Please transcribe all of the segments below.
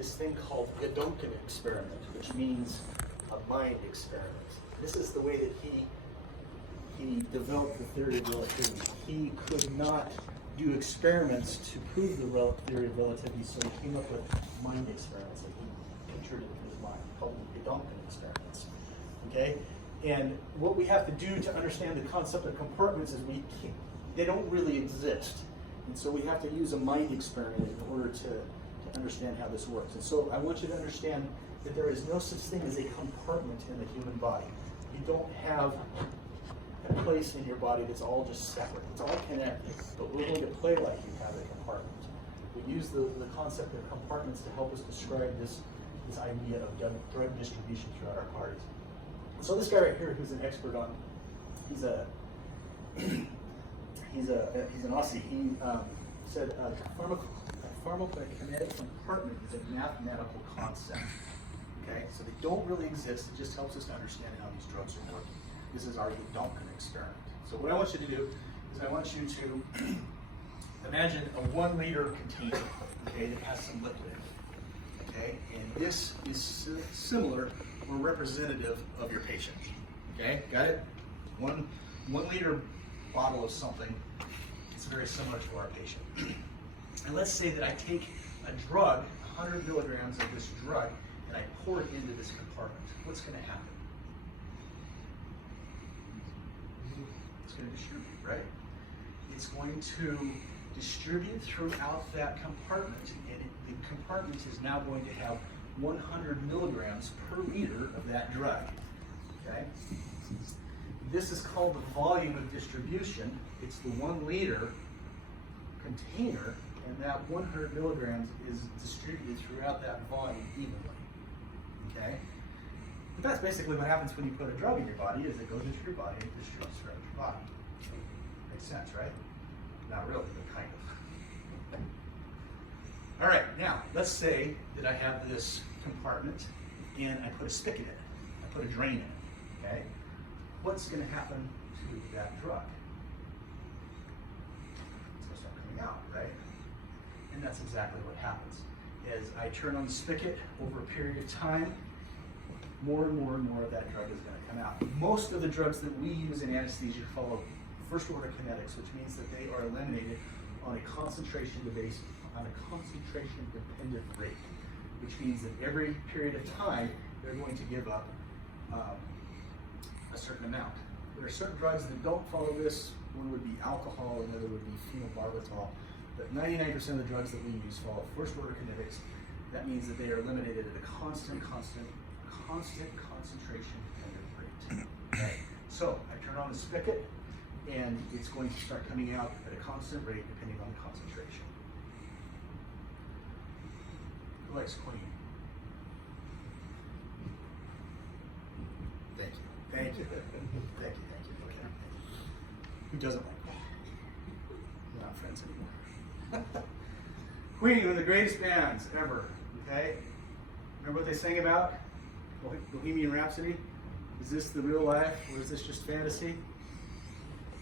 this thing called the Duncan Experiment, which means a mind experiment. This is the way that he developed the theory of relativity. He could not do experiments to prove the theory of relativity, so he came up with mind experiments that he pictured in his mind. He called them the Duncan experiments. Okay? And what we have to do to understand the concept of compartments is they don't really exist. And so we have to use a mind experiment in order to understand how this works. And so I want you to understand that there is no such thing as a compartment in the human body. You don't have a place in your body that's all just separate. It's all connected, but we're going to play like you have a compartment. We use the concept of compartments to help us describe this idea of drug distribution throughout our bodies. So this guy right here, who's an expert on, he's an Aussie. He said a pharmacokinetic compartment is a mathematical concept. Okay, so they don't really exist. It just helps us to understand how these drugs are working. This is our Dolphin Experiment. So what I want you to do is I want you to imagine a 1 liter container, okay, that has some liquid in it. Okay, and this is similar or representative of your patient. Okay, got it? One liter bottle of something. It's very similar to our patient. And let's say that I take a drug, 100 milligrams of this drug, and I pour it into this compartment. What's going to happen? It's going to distribute, right? It's going to distribute throughout that compartment, and the compartment is now going to have 100 milligrams per liter of that drug. Okay? This is called the volume of distribution. It's the 1 liter container, and that 100 milligrams is distributed throughout that volume evenly. Okay? But that's basically what happens when you put a drug in your body, is it goes into your body and it distributes throughout your body. Makes sense, right? Not really, but kind of. All right, now let's say that I have this compartment and I put a spigot in it. I put a drain in it. Okay? What's going to happen to that drug? It's going to start coming out, right? And that's exactly what happens. As I turn on the spigot over a period of time, more and more and more of that drug is going to come out. Most of the drugs that we use in anesthesia follow first order kinetics, which means that they are eliminated on a concentration dependent rate, which means that every period of time they're going to give up a certain amount. There are certain drugs that don't follow this. One would be alcohol, another would be phenobarbital. But 99% of the drugs that we use follow first order kinetics. That means that they are eliminated at a constant concentration dependent rate. Okay? So I turn on the spigot and it's going to start coming out at a constant rate depending on the concentration. Who likes queen? Thank you. Thank you. Thank you. Okay. Who doesn't like queen? We're not friends anymore. Queen, one of the greatest bands ever. Okay? Remember what they sang about? Bohemian Rhapsody? Is this the real life, or is this just fantasy?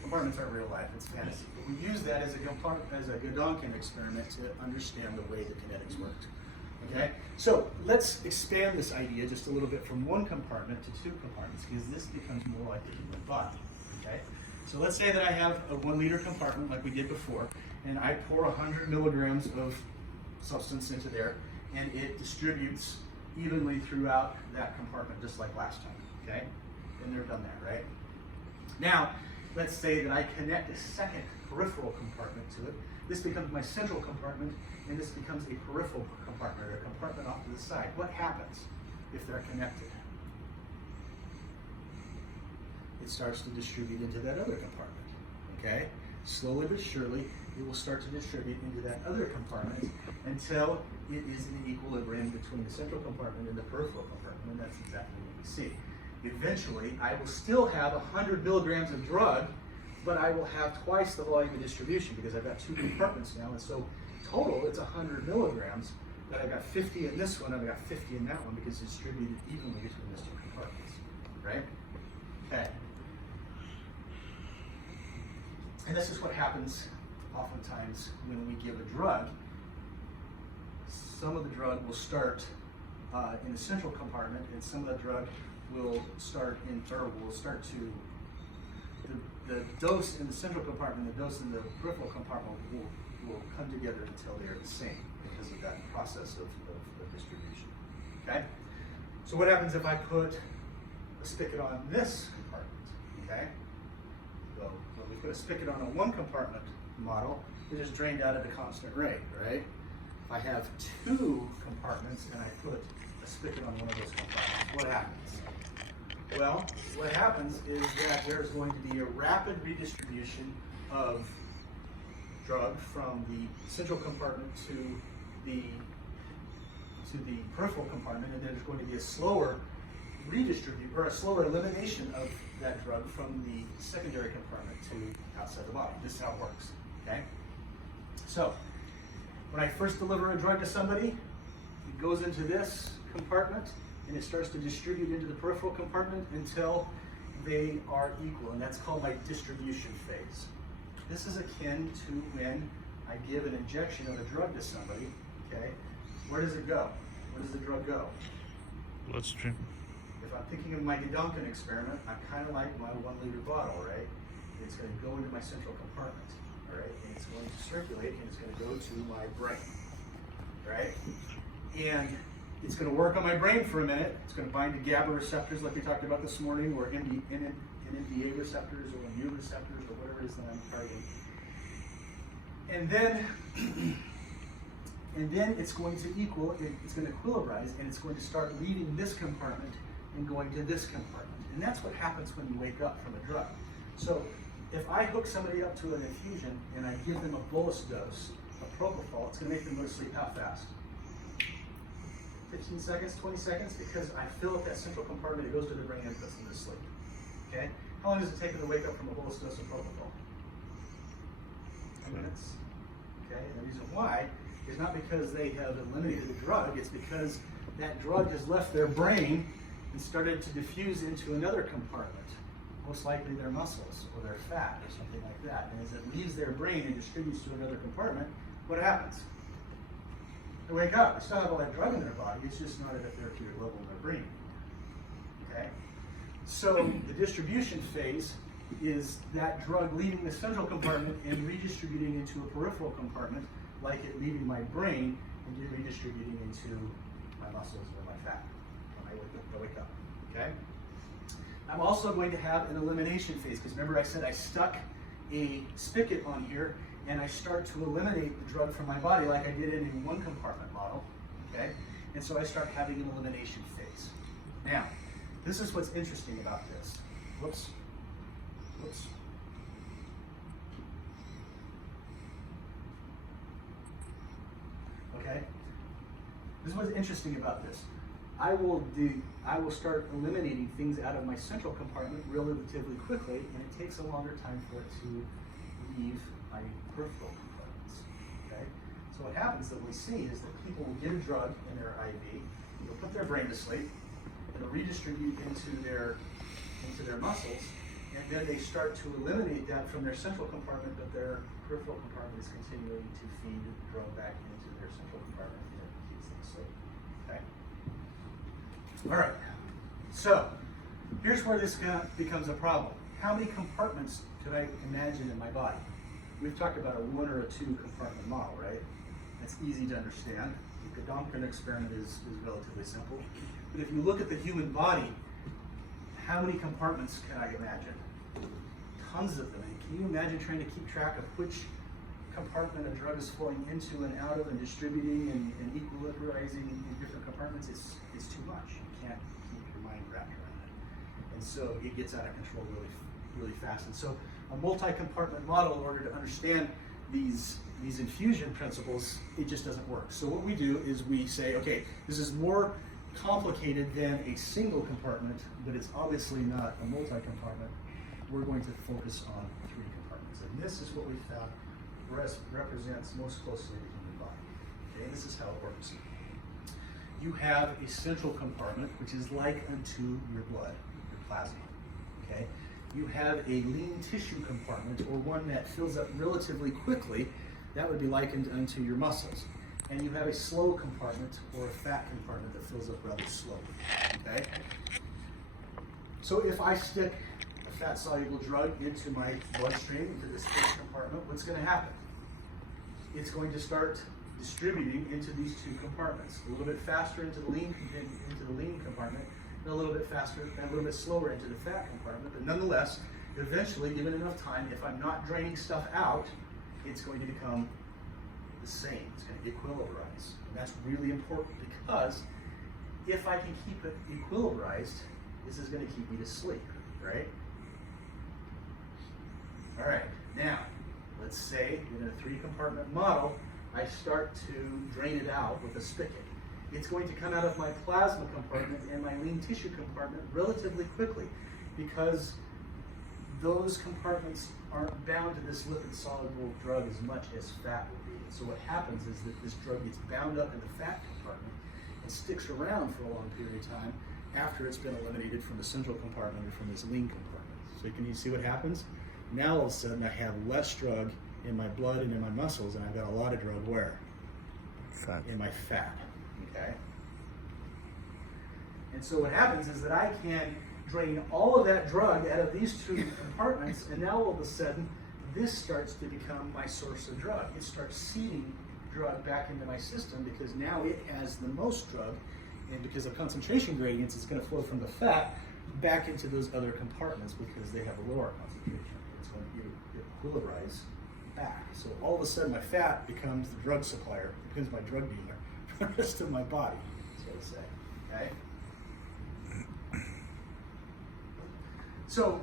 Compartments aren't real life, it's fantasy. But we use that as a Duncan experiment to understand the way the kinetics worked. Okay? So let's expand this idea just a little bit from 1 compartment to 2 compartments, because this becomes more like the human body. Okay? So let's say that I have a 1 liter compartment like we did before, and I pour 100 milligrams of substance into there, and it distributes evenly throughout that compartment just like last time. Okay? Been there, done that, right? Now, let's say that I connect a second peripheral compartment to it. This becomes my central compartment, and this becomes a peripheral compartment, or a compartment off to the side. What happens if they're connected? It starts to distribute into that other compartment. Okay? Slowly but surely, it will start to distribute into that other compartment until it is in equilibrium between the central compartment and the peripheral compartment, and that's exactly what we see. Eventually, I will still have 100 milligrams of drug, but I will have twice the volume of distribution because I've got 2 compartments now, and so total it's 100 milligrams, but I've got 50 in this one, I've got 50 in that one because it's distributed evenly between those 2 compartments, right? Okay. And this is what happens oftentimes when we give a drug. some of the drug will start in the central compartment, and some of the drug will start to, the dose in the central compartment and the dose in the peripheral compartment will come together until they are the same because of that process of distribution. Okay? So what happens if I put a spigot on this compartment? Okay? So when we put a spigot on a one compartment model, it is drained out at a constant rate, right? If I have two compartments and I put a spigot on one of those compartments, what happens? Well, what happens is that there's going to be a rapid redistribution of drug from the central compartment to the peripheral compartment, and then there's going to be a slower a slower elimination of that drug from the secondary compartment to outside the body. This is how it works. Okay? So, when I first deliver a drug to somebody, it goes into this compartment and it starts to distribute into the peripheral compartment until they are equal, and that's called my distribution phase. This is akin to when I give an injection of a drug to somebody. Okay? Where does it go? Where does the drug go? Bloodstream. If I'm thinking of my Duncan experiment, I'm kind of like my 1 liter bottle, right? It's going to go into my central compartment, all right? And it's going to circulate and it's going to go to my brain, right? And it's going to work on my brain for a minute. It's going to bind to GABA receptors like we talked about this morning, or NMDA receptors, or immune receptors, or whatever it is that I'm targeting. And then it's going to it's going to equilibrize, and it's going to start leaving this compartment and going to this compartment. And that's what happens when you wake up from a drug. So if I hook somebody up to an infusion and I give them a bolus dose of propofol, it's going to make them go to sleep how fast? 15 seconds, 20 seconds, because I fill up that central compartment, it goes to the brain and puts them to sleep. Okay? How long does it take them to wake up from a bolus dose of propofol? 10 minutes. Okay? And the reason why is not because they have eliminated the drug, it's because that drug has left their brain and started to diffuse into another compartment, most likely their muscles or their fat or something like that. And as it leaves their brain and distributes to another compartment, what happens? They wake up. They still have all that drug in their body, it's just not at a therapeutic level in their brain. Okay? So the distribution phase is that drug leaving the central compartment and redistributing into a peripheral compartment, like it leaving my brain and redistributing into my muscles or my fat when I wake up. Okay? I'm also going to have an elimination phase, because remember I said I stuck a spigot on here and I start to eliminate the drug from my body like I did in a one compartment model. Okay? And so I start having an elimination phase. Now, this is what's interesting about this. Whoops. Okay? This is what's interesting about this. I will start eliminating things out of my central compartment relatively quickly, and it takes a longer time for it to leave my peripheral compartments. Okay? So what happens that we see is that people will get a drug in their IV, they'll put their brain to sleep, it'll redistribute into their muscles, and then they start to eliminate that from their central compartment, but their peripheral compartment is continuing to feed the drug back into their central compartment, and it keeps them asleep. Okay? All right. So here's where this becomes a problem. How many compartments could I imagine in my body? We've talked about a 1 or a 2 compartment model, right? That's easy to understand. The Dolphin Experiment is relatively simple. But if you look at the human body, how many compartments can I imagine? Tons of them. And can you imagine trying to keep track of which compartment a drug is flowing into and out of and distributing and equilibrizing in different compartments? It's too much. You can't keep your mind wrapped around it. And so it gets out of control really fast. And so a multi-compartment model, in order to understand these infusion principles, it just doesn't work. So what we do is we say, okay, this is more complicated than a single compartment, but it's obviously not a multi-compartment. We're going to focus on 3 compartments. And this is what we found represents most closely the human body. Okay, and this is how it works. You have a central compartment, which is like unto your blood, your plasma. Okay? You have a lean tissue compartment, or one that fills up relatively quickly. That would be likened unto your muscles. and you have a slow compartment or a fat compartment that fills up rather slowly, okay? So if I stick a fat-soluble drug into my bloodstream, into this first compartment, what's going to happen? It's going to start distributing into these two compartments, a little bit faster into the lean compartment, and a little bit faster and a little bit slower into the fat compartment. But nonetheless, eventually, given enough time, if I'm not draining stuff out, it's going to become the same. It's going to equilibrize. And that's really important because if I can keep it equilibrized, this is going to keep me asleep, right? All right, now, let's say in a 3-compartment model, I start to drain it out with a spigot. It's going to come out of my plasma compartment and my lean tissue compartment relatively quickly because those compartments aren't bound to this lipid-soluble drug as much as fat will be. So what happens is that this drug gets bound up in the fat compartment and sticks around for a long period of time after it's been eliminated from the central compartment or from this lean compartment. So can you see what happens? Now all of a sudden I have less drug in my blood and in my muscles, and I've got a lot of drug where? Fat. In my fat, okay? And so what happens is that I can drain all of that drug out of these two compartments, and now all of a sudden, this starts to become my source of drug. It starts seeding drug back into my system because now it has the most drug, and because of concentration gradients, it's going to flow from the fat back into those other compartments because they have a lower concentration. It's going to equilibrize back. So all of a sudden, my fat becomes the drug supplier, becomes my drug dealer for the rest of my body, so to say. Okay. So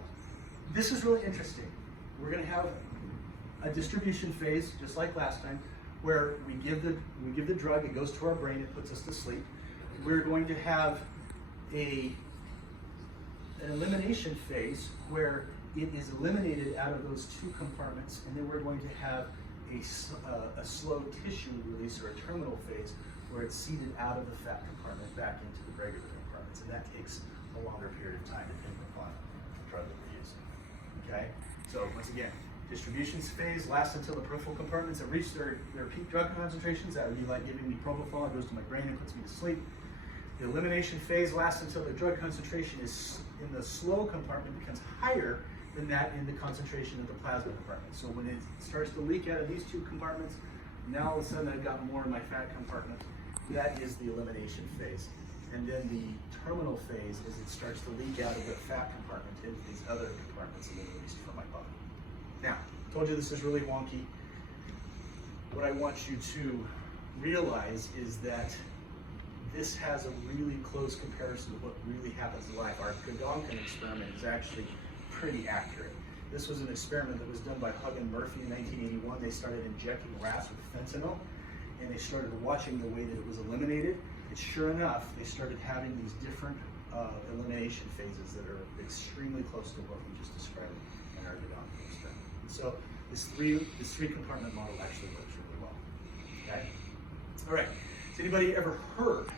this is really interesting. We're going to have a distribution phase, just like last time, where we give the drug, it goes to our brain, it puts us to sleep. We're going to have an elimination phase where it is eliminated out of those two compartments, and then we're going to have a slow tissue release or a terminal phase where it's seeded out of the fat compartment back into the regular compartments, and that takes a longer period of time depending upon the drug that we're using. Okay, so once again, distribution phase lasts until the peripheral compartments have reached their peak drug concentrations. That would be like giving me propofol, it goes to my brain and puts me to sleep. The elimination phase lasts until the drug concentration is in the slow compartment becomes higher than that in the concentration of the plasma compartment. So when it starts to leak out of these two compartments, now all of a sudden I've got more in my fat compartment. That is the elimination phase. And then the terminal phase is it starts to leak out of the fat compartment into these other compartments and then released from my body. Now, I told you this is really wonky. What I want you to realize is that this has a really close comparison to what really happens in life. Our Duncan experiment is actually pretty accurate. This was an experiment that was done by Hug and Murphy in 1981. They started injecting rats with fentanyl, and they started watching the way that it was eliminated. And sure enough, they started having these different elimination phases that are extremely close to what we just described in our Duncan experiment. And so this three compartment model actually works really well. Okay. All right. Has anybody ever heard